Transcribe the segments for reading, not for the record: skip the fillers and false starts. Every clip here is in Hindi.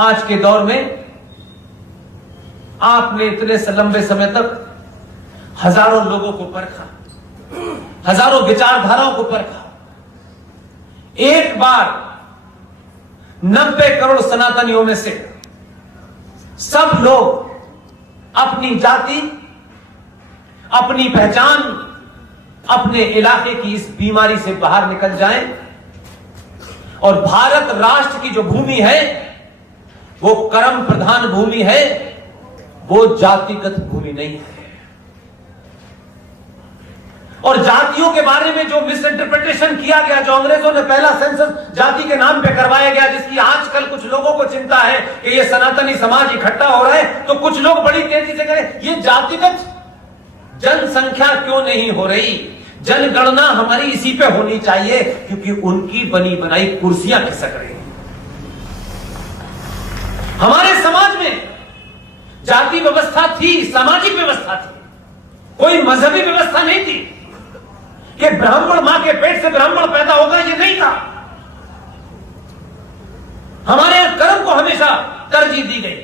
आज के दौर में आपने इतने लंबे समय तक हजारों लोगों को परखा, हजारों विचारधाराओं को परखा। एक बार 90 करोड़ सनातनियों में से सब लोग अपनी जाति, अपनी पहचान, अपने इलाके की इस बीमारी से बाहर निकल जाएं और भारत राष्ट्र की जो भूमि है वो कर्म प्रधान भूमि है, वो जातिगत भूमि नहीं है। और जातियों के बारे में जो मिस इंटरप्रिटेशन किया गया, जो अंग्रेजों ने पहला सेंसस जाति के नाम पे करवाया गया, जिसकी आजकल कुछ लोगों को चिंता है कि ये सनातनी समाज इकट्ठा हो रहा है, तो कुछ लोग बड़ी तेजी से करें ये जातिगत जनसंख्या क्यों नहीं हो रही? जनगणना हमारी इसी पे होनी चाहिए, क्योंकि उनकी बनी बनाई कुर्सियां खिसक रही हैं। हमारे समाज में जाति व्यवस्था थी, सामाजिक व्यवस्था थी, कोई मजहबी व्यवस्था नहीं थी कि ब्राह्मण मां के पेट से ब्राह्मण पैदा होगा, ये नहीं था। हमारे यहां कर्म को हमेशा तरजीह दी गई,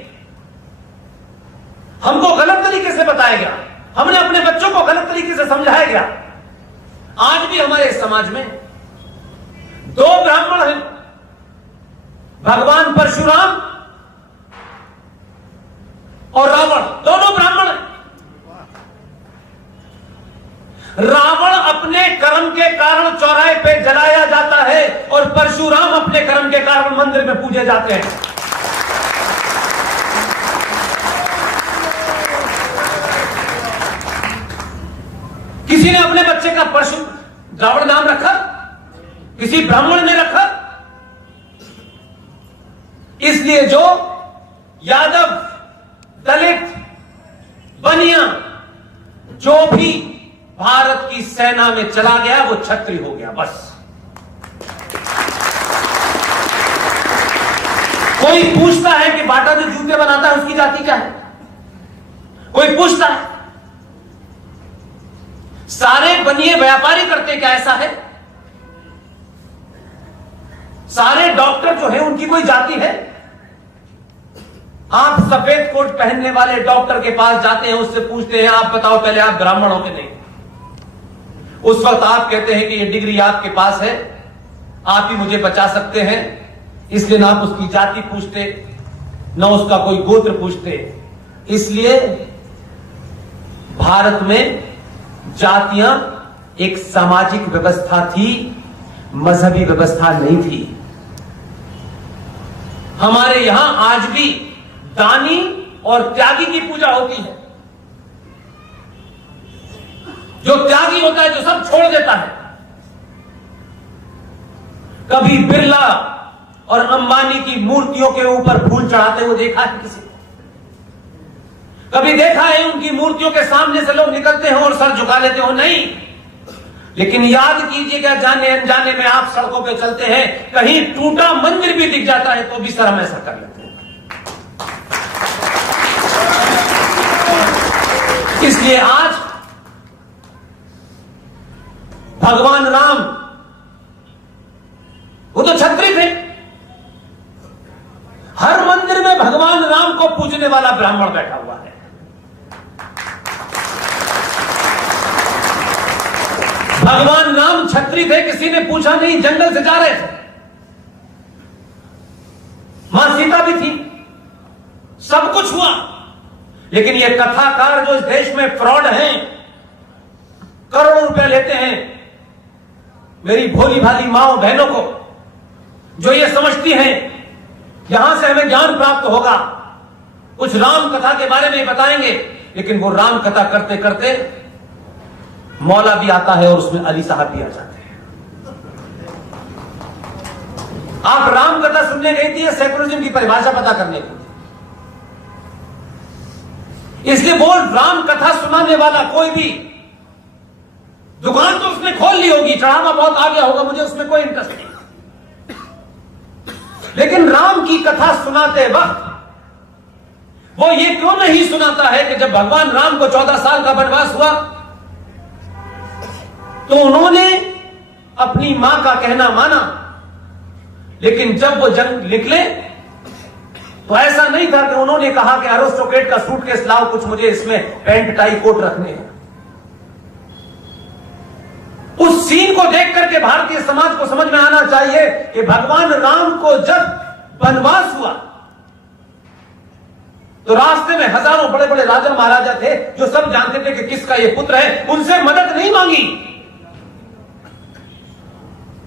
हमको गलत तरीके से बताया गया, हमने अपने बच्चों को गलत तरीके से समझाया गया। आज भी हमारे समाज में दो ब्राह्मण हैं, भगवान परशुराम और रावण, दोनों ब्राह्मण हैं। रावण अपने कर्म के कारण चौराहे पे जलाया जाता है और परशुराम अपने कर्म के कारण मंदिर में पूजे जाते हैं। किसी ने अपने बच्चे का परशु रावण नाम रखा, किसी ब्राह्मण ने रखा। इसलिए जो यादव, दलित, बनिया जो भी भारत की सेना में चला गया वो क्षत्रिय हो गया, बस। कोई पूछता है कि बाटा जो जूते बनाता है उसकी जाति क्या है? कोई पूछता है? सारे बनिए व्यापारी करते क्या ऐसा है? सारे डॉक्टर जो है उनकी कोई जाति है? आप सफेद कोट पहनने वाले डॉक्टर के पास जाते हैं, उससे पूछते हैं आप बताओ पहले आप ब्राह्मण हो कि नहीं? उस वक्त आप कहते हैं कि ये डिग्री आपके पास है, आप ही मुझे बचा सकते हैं, इसलिए ना आप उसकी जाति पूछते, ना उसका कोई गोत्र पूछते। इसलिए भारत में जातियां एक सामाजिक व्यवस्था थी, मजहबी व्यवस्था नहीं थी। हमारे यहां आज भी दानी और त्यागी की पूजा होती है। जो त्यागी होता है, जो सब छोड़ देता है। कभी बिरला और अंबानी की मूर्तियों के ऊपर फूल चढ़ाते हुए देखा है किसी? कभी देखा है उनकी मूर्तियों के सामने से लोग निकलते हैं और सर झुका लेते हो? नहीं। लेकिन याद कीजिएगा, जाने अनजाने में आप सड़कों पे चलते हैं, कहीं टूटा मंदिर भी दिख जाता है तो भी सर हम ऐसा कर लेते हैं। इसलिए आज भगवान राम, वो तो क्षत्रिय थे, हर मंदिर में भगवान राम को पूजने वाला ब्राह्मण बैठा हुआ है। भगवान राम क्षत्रिय थे, किसी ने पूछा नहीं, जंगल से जा रहे थे। मां सीता भी थी, सब कुछ हुआ। लेकिन ये कथाकार जो इस देश में फ्रॉड हैं, करोड़ों रुपए लेते हैं मेरी भोली भाली माओ बहनों को, जो ये समझती हैं यहां से हमें ज्ञान प्राप्त होगा, कुछ राम कथा के बारे में बताएंगे, लेकिन वो राम कथा करते करते मौला भी आता है और उसमें अली साहब भी आ जाते हैं। आप राम कथा सुनने गई थी या सेकुलरिज्म की परिभाषा पता करने की? इसलिए वो राम कथा सुनाने वाला कोई भी, दुकान तो उसने खोल ली होगी, चढ़ावा बहुत आ गया होगा, मुझे उसमें कोई इंटरेस्ट नहीं, लेकिन राम की कथा सुनाते वक्त वो ये क्यों नहीं सुनाता है कि जब भगवान राम को 14 साल का वनवास हुआ तो उन्होंने अपनी मां का कहना माना, लेकिन जब वो जंग निकले तो ऐसा नहीं था कि उन्होंने कहा कि एरिस्टोक्रेट का सूटकेस लाओ, कुछ मुझे इसमें पैंट टाई कोट रखने हैं। उस सीन को देख करके भारतीय समाज को समझ में आना चाहिए कि भगवान राम को जब वनवास हुआ तो रास्ते में हजारों बड़े बड़े राजा महाराजा थे जो सब जानते थे कि किसका ये पुत्र है, उनसे मदद नहीं मांगी।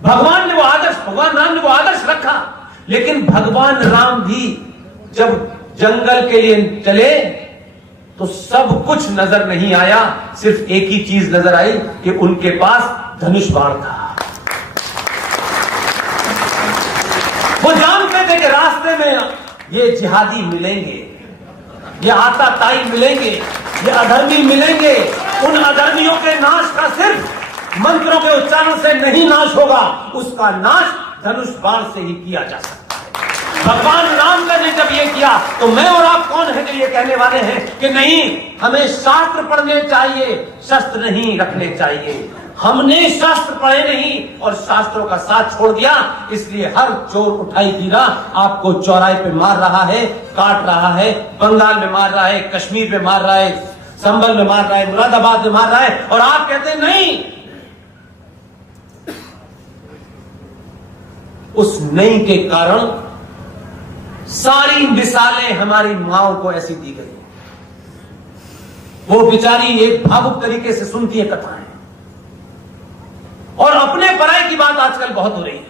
भगवान राम ने वो आदर्श रखा। लेकिन भगवान राम भी जब जंगल के लिए चले तो सब कुछ नजर नहीं आया, सिर्फ एक ही चीज नजर आई कि उनके पास धनुष बाण था। वो जानते थे कि रास्ते में ये जिहादी मिलेंगे, ये आताताई मिलेंगे, ये अधर्मी मिलेंगे। उन अधर्मियों के नाश का सिर्फ मंत्रों के उच्चारण से नहीं नाश होगा, उसका नाश धनुष बाण से ही किया जा सकता है। भगवान राम ने जब ये किया तो मैं और आप कौन है जो ये कहने वाले हैं कि नहीं, हमें शास्त्र पढ़ने चाहिए, शस्त्र नहीं रखने चाहिए। हमने शास्त्र पढ़े नहीं और शास्त्रों का साथ छोड़ दिया, इसलिए हर चोर उठाई गिरा आपको चौराहे पे मार रहा है, काट रहा है, बंगाल में मार रहा है, कश्मीर में मार रहा है, संभल में मार रहा है, मुरादाबाद में मार रहा है, और आप कहते हैं नहीं। उस नहीं के कारण सारी मिसालें हमारी माओ को ऐसी दी गई। वो बेचारी एक भावुक तरीके से सुनती है कथाएं, और अपने पराये की बात आजकल बहुत हो रही है।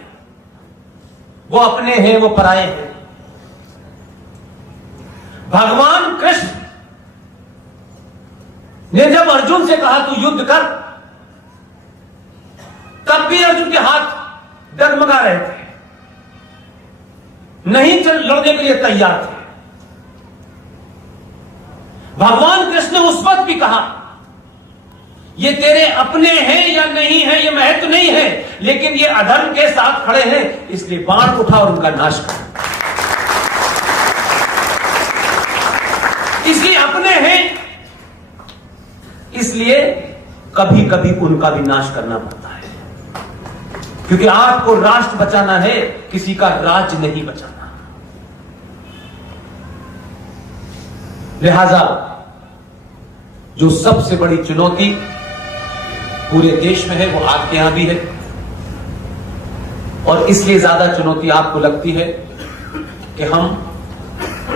वो अपने हैं, वो पराये हैं। भगवान कृष्ण ने जब अर्जुन से कहा तू युद्ध कर, तब भी अर्जुन के हाथ डगमगा रहे थे, नहीं लड़ने के लिए तैयार थे। भगवान कृष्ण ने उस वक्त भी कहा ये तेरे अपने हैं या नहीं है ये महत्व नहीं है, लेकिन ये अधर्म के साथ खड़े हैं, इसलिए बाण उठा और उनका नाश कर। इसलिए अपने हैं, इसलिए कभी कभी उनका भी नाश करना पड़ता है, क्योंकि आपको राष्ट्र बचाना है, किसी का राज्य नहीं बचाना। लिहाजा जो सबसे बड़ी चुनौती पूरे देश में है वो आपके यहां भी है, और इसलिए ज्यादा चुनौती आपको लगती है कि हम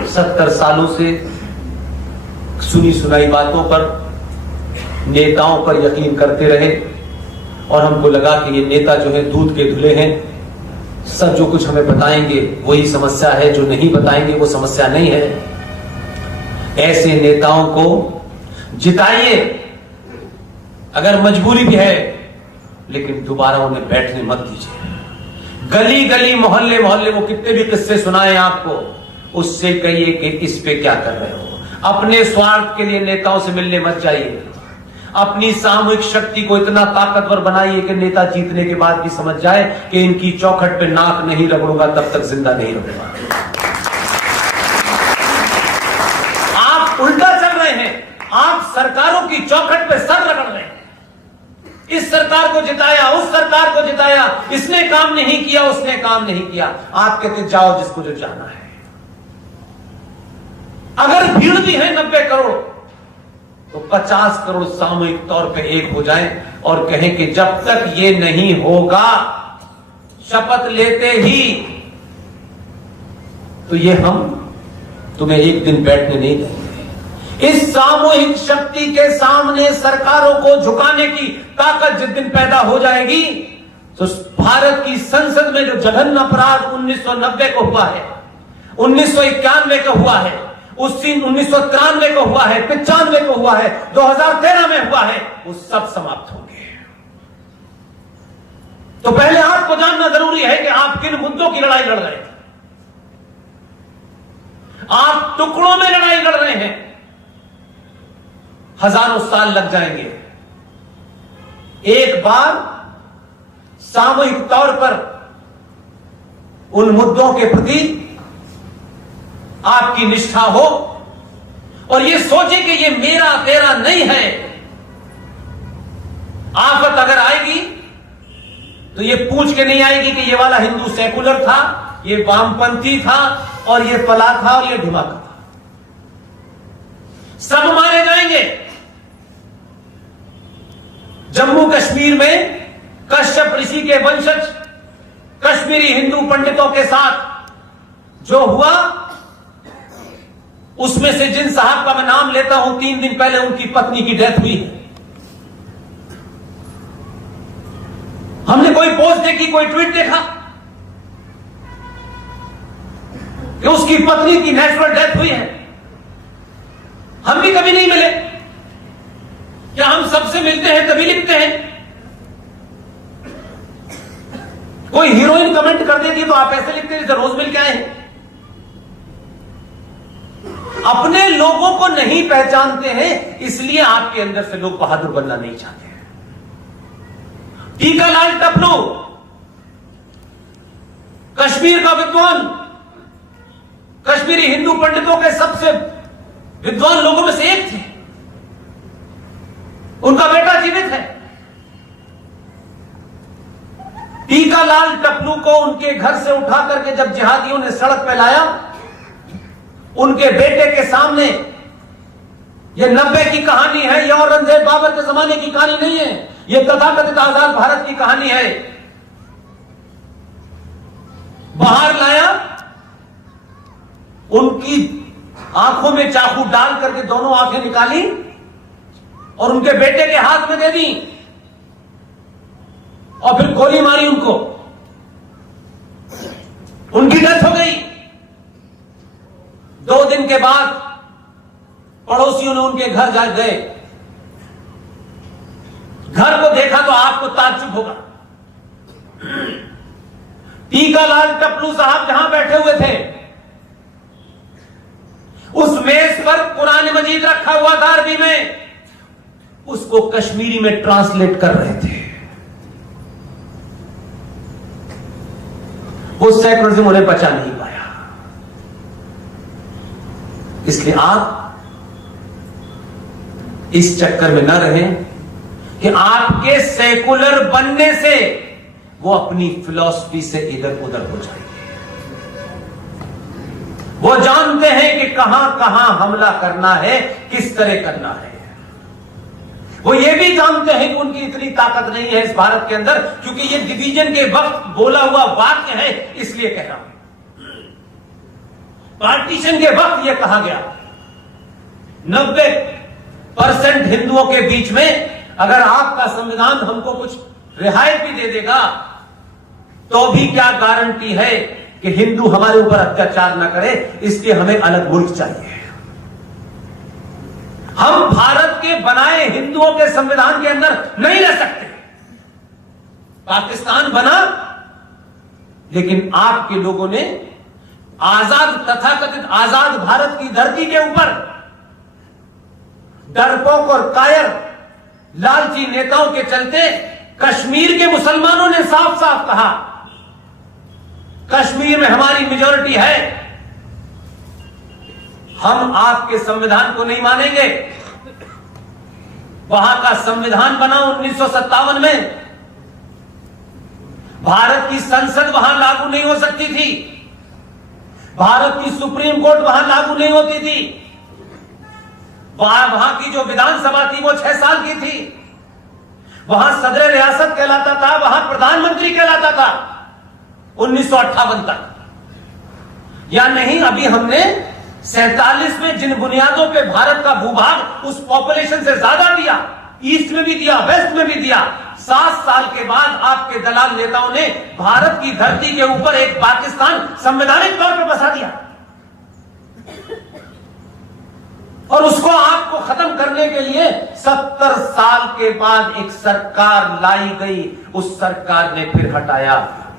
70 सालों से सुनी सुनाई बातों पर, नेताओं पर यकीन करते रहे, और हमको लगा कि ये नेता जो है दूध के धुले हैं, सब जो कुछ हमें बताएंगे वही समस्या है, जो नहीं बताएंगे वो समस्या नहीं है। ऐसे नेताओं को जिताइए, अगर मजबूरी भी है, लेकिन दोबारा उन्हें बैठने मत दीजिए। गली गली मोहल्ले मोहल्ले वो कितने भी किस्से सुनाए आपको, उससे कहिए कि इस पे क्या कर रहे हो। अपने स्वार्थ के लिए नेताओं से मिलने मत जाइए। अपनी सामूहिक शक्ति को इतना ताकतवर बनाइए कि नेता जीतने के बाद भी समझ जाए कि इनकी चौखट पे नाक नहीं रगड़ूंगा तब तक जिंदा नहीं रहूंगा। आप उल्टा चल रहे हैं, आप सरकारों की चौखट पे सर रगड़ रहे हैं। इस सरकार को जिताया, उस सरकार को जिताया, इसने काम नहीं किया, उसने काम नहीं किया। आप कहते जाओ जिसको जो जाना है। अगर भीड़ भी है 90 करोड़ तो 50 करोड़ सामूहिक तौर पे एक हो जाएं और कहें कि जब तक ये नहीं होगा, शपथ लेते ही, तो ये हम तुम्हें एक दिन बैठने नहीं देंगे। इस सामूहिक शक्ति के सामने सरकारों को झुकाने की ताकत जिस दिन पैदा हो जाएगी, तो भारत की संसद में जो जघन्य अपराध 1990 को हुआ है, 1991 को हुआ है, उस 1993 को हुआ है, 95 को हुआ है, 2013 में हुआ है, वो सब समाप्त होंगे। तो पहले आपको जानना जरूरी है कि आप किन मुद्दों की लड़ाई लड़ रहे हैं। आप टुकड़ों में लड़ाई लड़ रहे हैं, हजारों साल लग जाएंगे। एक बार सामूहिक तौर पर उन मुद्दों के प्रति आपकी निष्ठा हो और ये सोचे कि ये मेरा तेरा नहीं है। आफत अगर आएगी तो ये पूछ के नहीं आएगी कि ये वाला हिंदू सेकुलर था, ये वामपंथी था और ये पला था और ये ढिमाका था। सब मारे जाएंगे। जम्मू कश्मीर में कश्यप ऋषि के वंशज कश्मीरी हिंदू पंडितों के साथ जो हुआ, उसमें से जिन साहब का मैं नाम लेता हूं, 3 दिन पहले उनकी पत्नी की डेथ हुई है। हमने कोई पोस्ट देखी, कोई ट्वीट देखा कि उसकी पत्नी की नेचुरल डेथ हुई है? हम भी कभी नहीं मिले। क्या हम सबसे मिलते हैं तभी लिखते हैं? कोई हीरोइन कमेंट कर देती है तो आप ऐसे लिखते हैं जैसे रोज मिल के आए हैं। अपने लोगों को नहीं पहचानते हैं, इसलिए आपके अंदर से लोग बहादुर बनना नहीं चाहते हैं। टीकालाल टपलू कश्मीर का विद्वान, कश्मीरी हिंदू पंडितों के सबसे विद्वान लोगों में से एक थे। उनका बेटा जीवित है। टीकालाल टपलू को उनके घर से उठा करके जब जिहादियों ने सड़क पर लाया, उनके बेटे के सामने, यह 90 की कहानी है, यह औरंगजेब बाबर के जमाने की कहानी नहीं है, यह तथाकथित आजाद भारत की कहानी है। बाहर लाया, उनकी आंखों में चाकू डाल करके दोनों आंखें निकाली और उनके बेटे के हाथ में दे दी और फिर गोली मारी उनको। उनकी डेथ हो गई। 2 दिन के बाद पड़ोसियों ने उनके घर जा गए। घर को देखा तो आपको ताज्जुब होगा। टीकालाल टपलू साहब जहां बैठे हुए थे, उस मेज पर कुरान मजीद रखा हुआ था अरबी में, उसको कश्मीरी में ट्रांसलेट कर रहे थे। वो सेक्युलरिज्म उन्हें बचा नहीं पाया। इसलिए आप इस चक्कर में न रहें कि आपके सेकुलर बनने से वो अपनी फिलॉसफी से इधर उधर हो जाएंगे। वो जानते हैं कि कहां कहां हमला करना है, किस तरह करना है। वो ये भी जानते हैं कि उनकी इतनी ताकत नहीं है इस भारत के अंदर, क्योंकि ये डिवीजन के वक्त बोला हुआ वाक्य है, इसलिए कह रहा हूं। पार्टीशन के वक्त यह कहा गया 90% हिंदुओं के बीच में अगर आपका संविधान हमको कुछ रिहाई भी दे देगा तो भी क्या गारंटी है कि हिंदू हमारे ऊपर अत्याचार ना करे। इसलिए हमें अलग मुल्क चाहिए। हम भारत के बनाए हिंदुओं के संविधान के अंदर नहीं रह सकते। पाकिस्तान बना, लेकिन आपके लोगों ने आजाद, तथाकथित आजाद भारत की धरती के ऊपर डरपोक और कायर लालची नेताओं के चलते कश्मीर के मुसलमानों ने साफ साफ कहा, कश्मीर में हमारी मेजॉरिटी है, हम आपके संविधान को नहीं मानेंगे। वहां का संविधान बना 1957 में। भारत की संसद वहां लागू नहीं हो सकती थी। भारत की सुप्रीम कोर्ट वहां लागू नहीं होती थी। वहां की जो विधानसभा थी वो 6 साल की थी। वहां सदर रियासत कहलाता था, वहां प्रधानमंत्री कहलाता था 1958 तक। या नहीं, अभी हमने 47 में जिन बुनियादों पे भारत का भूभाग उस पॉपुलेशन से ज्यादा दिया, ईस्ट में भी दिया, वेस्ट में भी दिया, 7 साल के बाद आपके दलाल नेताओं ने भारत की धरती के ऊपर एक पाकिस्तान संवैधानिक तौर पर बसा दिया। और उसको आपको खत्म करने के लिए 70 साल के बाद एक सरकार लाई गई। उस सरकार ने फिर हटाया।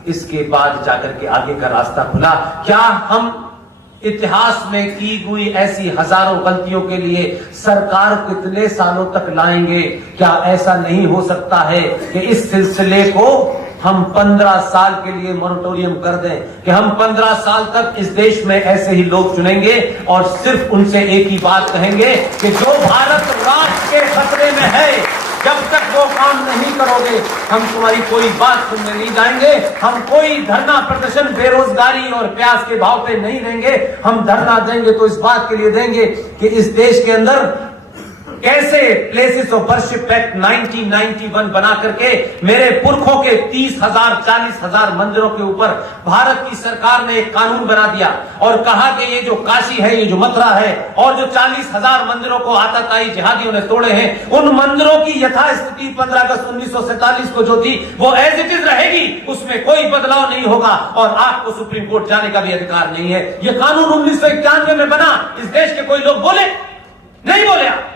इसके बाद जाकर के आगे का रास्ता खुला। क्या हम इतिहास में की हुई ऐसी हजारों गलतियों के लिए सरकार कितने सालों तक लाएंगे? क्या ऐसा नहीं हो सकता है कि इस सिलसिले को हम 15 साल के लिए मोरेटोरियम कर दें, कि हम 15 साल तक इस देश में ऐसे ही लोग चुनेंगे और सिर्फ उनसे एक ही बात कहेंगे कि जो भारत राष्ट्र के खतरे में है, जब तक वो काम नहीं करोगे हम तुम्हारी कोई बात सुनने नहीं जाएंगे। हम कोई धरना प्रदर्शन बेरोजगारी और प्याज के भाव पे नहीं देंगे। हम धरना देंगे तो इस बात के लिए देंगे कि इस देश के अंदर कैसे प्लेसेस ऑफ वर्शिप एक्ट 1991 बना करके मेरे पुरखों के 30,000 40,000 मंदिरों के ऊपर भारत की सरकार ने एक कानून बना दिया और कहा कि ये जो काशी है, ये जो मथुरा है और जो 40,000 मंदिरों को आतताई जिहादियों ने तोड़े हैं, उन मंदिरों की यथास्थिति 15 अगस्त 1947 को जो थी वो एज इट इज रहेगी, उसमें कोई बदलाव नहीं होगा और आपको सुप्रीम कोर्ट जाने का भी अधिकार नहीं है। ये कानून 1991 में बना। इस देश के कोई लोग बोले नहीं बोले आप?